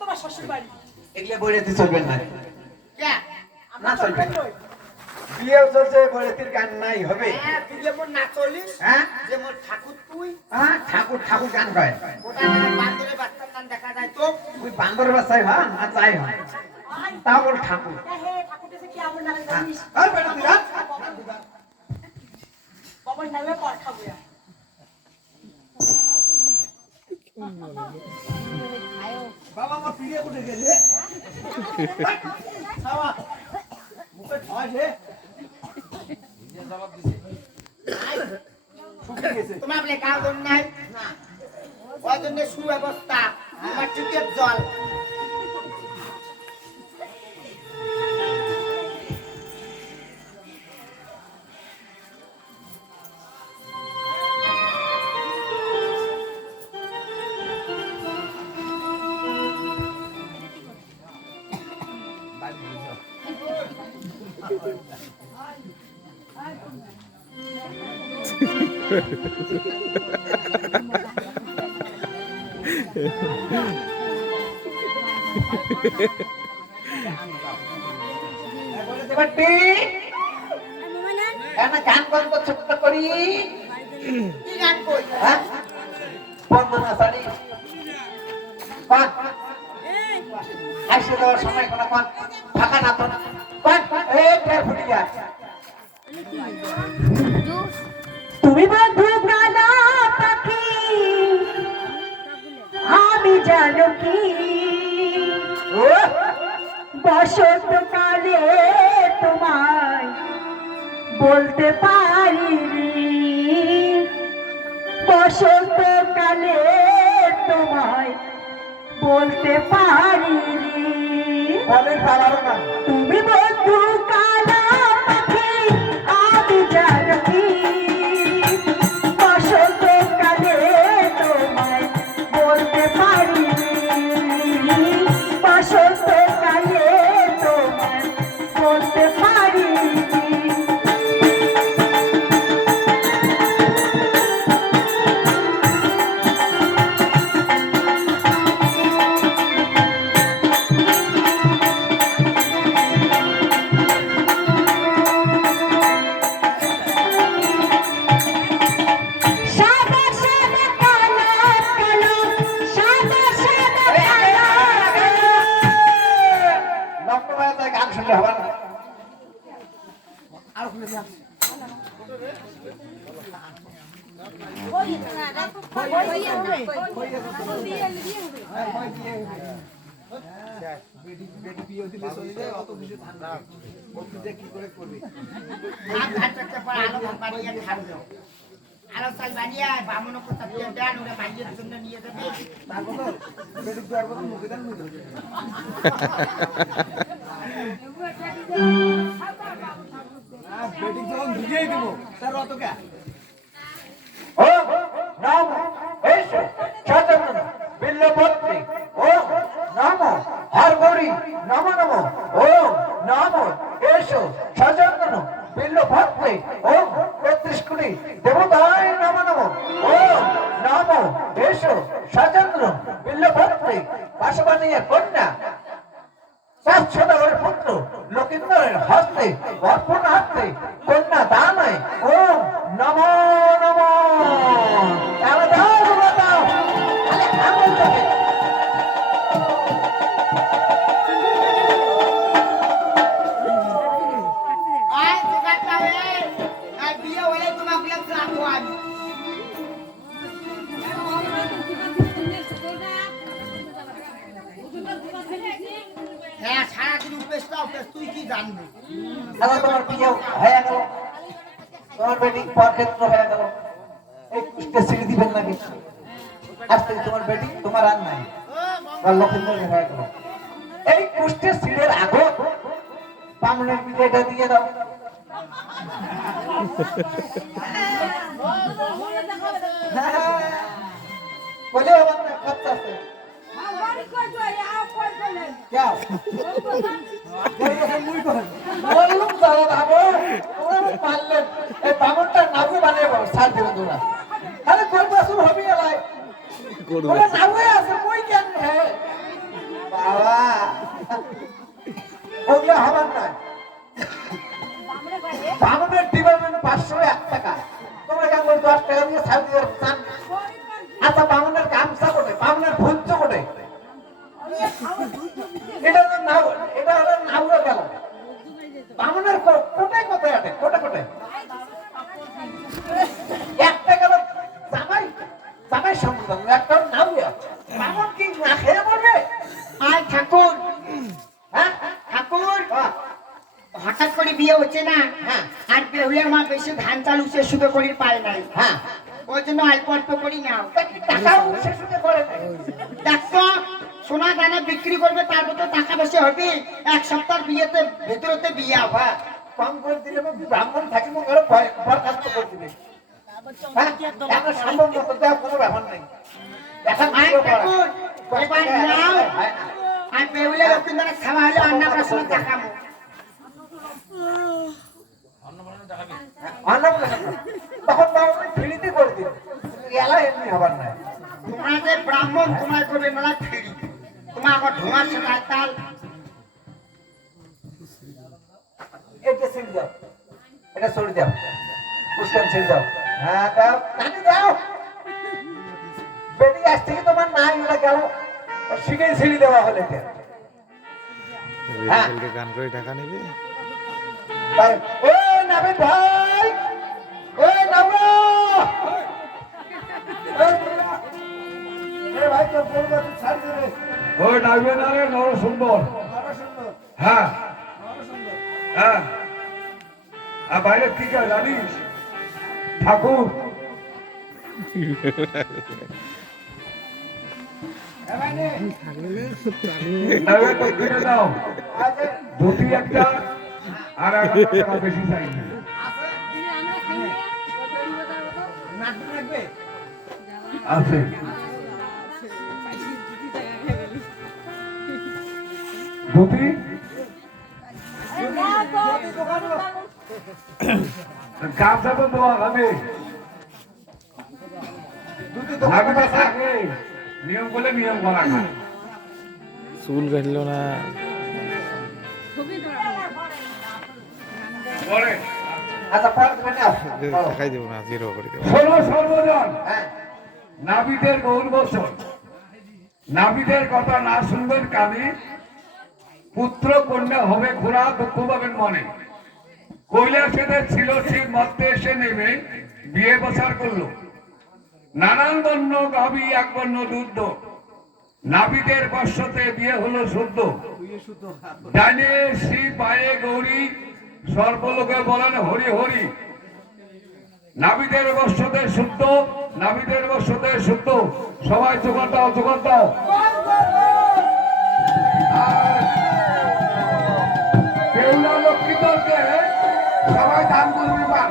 তোমার শ্বশুর বাড়ি এগুলো বইরেতে চলবেন না না, চলবে চলবে বিয়েও চলছে বইরেতির গান নাই হবে। হ্যাঁ, যেমন না চলিস, হ্যাঁ? যেমন ঠাকুর তুই, হ্যাঁ ঠাকুর ঠাকুর গান গায়। বান্দরের বাচ্চার নাম দেখা যায় তো। ওই বান্দর বাসায় হন না চাই ঠাকুর। ঠাকুর দেশে কি আমন নামে হ্যাঁ। জানিস আর বেটা তুই রাত। বাবার নামে পর খাব বাবা আমার হে শুকিয়ে তোমার জন্য নাই? ওই জন্য সুব্যবস্থা, আমার চুকের জল। গান তো ছোট্ট করি গান কই? হ্যাঁ বন্দনা আইসে সময় কোন আমি জানো কি? বসন্তকালে তোমায় বলতে পারিনি। বসন্তকালে তোমায় বলতে পারিনি। তুমি আলো চাল বানিয়ে কোথাও দিয়ে দেন, ওরা বাড়ির জন্য নিয়ে যাবে। ও নাম এসো চন্দ্রমন বিল্লপত্রী ও নাম হরগৌরী নম নম ও নাম এসো সচন্দন বিল্লপত্রী ও প্রতিষ্কুটি দেবতায় নম নম ও নাম এসো সচন্দন বিল্লপত্রী বাসবানিয়া কন্যা সচ্ছদাগরের পুত্র লকিন্দরের হস্তে অর্পণ হাতে কন্যা দানায় ও জানবি। আচ্ছা তোমার বিয়ে হয়ে গেল? তোমার বেটি পর হয়ে গেল। এই কুষ্ঠে সিঁড়ি দিবেন নাকি আজ থেকে তোমার বেটি তোমার আর নাই। লক্ষিন্দর হয়ে গেল। এই কুষ্ঠের সিঁড়ের আগো বামনের বিজয়টা দিয়ে দাও। বলে আমার না আছে। क्या বললুম দাদা বাবু ওরা পারলেন এই বামনটা নাগু বানিয়ে বাবু সার দেবেন তোরা আরে গরু বাসুর হবে এলাই ওরা নাগুই আছে কই কেন হে বাবা ওগুলো হবার নয় বামনের ডিপার্টমেন্ট পাঁচশো এক টাকা তোমরা কেন করে দশ টাকা দিয়ে সার দিয়ে চান আচ্ছা বামনের গামছা কোটে বামনের ভুঞ্চ কোটে এটা এটা হলো নাউরা গেল বামনের কোটায় কোথায় আটে কোটে কোটে একটা গেল জামাই জামাই সম্প্রদান একটা নাউরা বামন কি না খেয়ে মরবে আয় ঠাকুর হ্যাঁ ঠাকুর হঠাৎ করে বিয়ে হচ্ছে না? হ্যাঁ। আর বেহুলের মা বেশি ধান চাল উঠে শুধু করি পায় নাই। হ্যাঁ। ওই জন্য অল্প অল্প করি কি টাকা উঠে শুনে করে দেখো সোনা দানা বিক্রি করবে তারপর তো টাকা বেশি হবে। এক সপ্তাহ বিয়েতে ভেতরতে বিয়ে হবে। কম করে দিলে ব্রাহ্মণ করে ভয়- বরখাস্ত করে দিবে। হ্যাঁ এখন সম্ভব মতো দেওয়া কোনো ব্যাপার নাই। এখন আয় পুরো করা। ঠাকুর এবার নাও। না। রবীন্দ্রনাথ খাওয়া হলে অন্নপ্রাশন দেখাবো। অন্নপ্রাশন তখন ফ্রিতে করে দিন এলা এমনি হবার নাই। তোমরা ব্রাহ্মণ তোমার করবে মেলা ফিরি তোমার সাথে তাল। এটা ছেড়ে দাও। এটা সরে দাও। পুষ্কান ছেড়ে দাও। হ্যাঁ দাও। কানে দাও। বেরিয়ে আজ থেকে তোমার না এগুলো গেল ছিঁড়ি দেওয়া হলে এটা। হ্যাঁ। গান করে টাকা নেবে? ও ভাই! ও নাবরা এ ভাই তোর বলবা তুই ছাড় দে রে ওই ডাকবে না রে নর সুন্দর। হ্যাঁ। হ্যাঁ। আর বাইরে কি করে জানিস? ঠাকুর। ধুতি একটা আর এক বেশি চাই। আছে। ধুতি গামছা তো দেওয়া হবে দুটি লাগবে দোকান থাকে নিয়ম করলে নিয়ম করা চুল কাটলো না। পরে। আচ্ছা। দেখাই দেবো না জিরো করে দেবো। ষোলো সর্বজন। হ্যাঁ। নাবিদের গৌর বছর। নাবিদের কথা না শুনবেন কানে। পুত্র কন্যা হবে ঘোড়া, দুঃখ পাবেন মনে। কৈলাসেদের ছিল শিব মর্তে এসে নেমে বিয়ে বসার করল। নানান বর্ণ গাবি এক বর্ণ দুর্দ নাবিদের বর্ষতে বিয়ে হলো শুদ্ধ। ডানে শিব পায়ে গৌরী, সর্বলোকে বলেন হরি হরি। নাবিদের বর্ষতে শুদ্ধ নাবিদের বর্ষতে শুদ্ধ। সবাই জোগাড় দাও জোগাড় দাও। দান করবে পান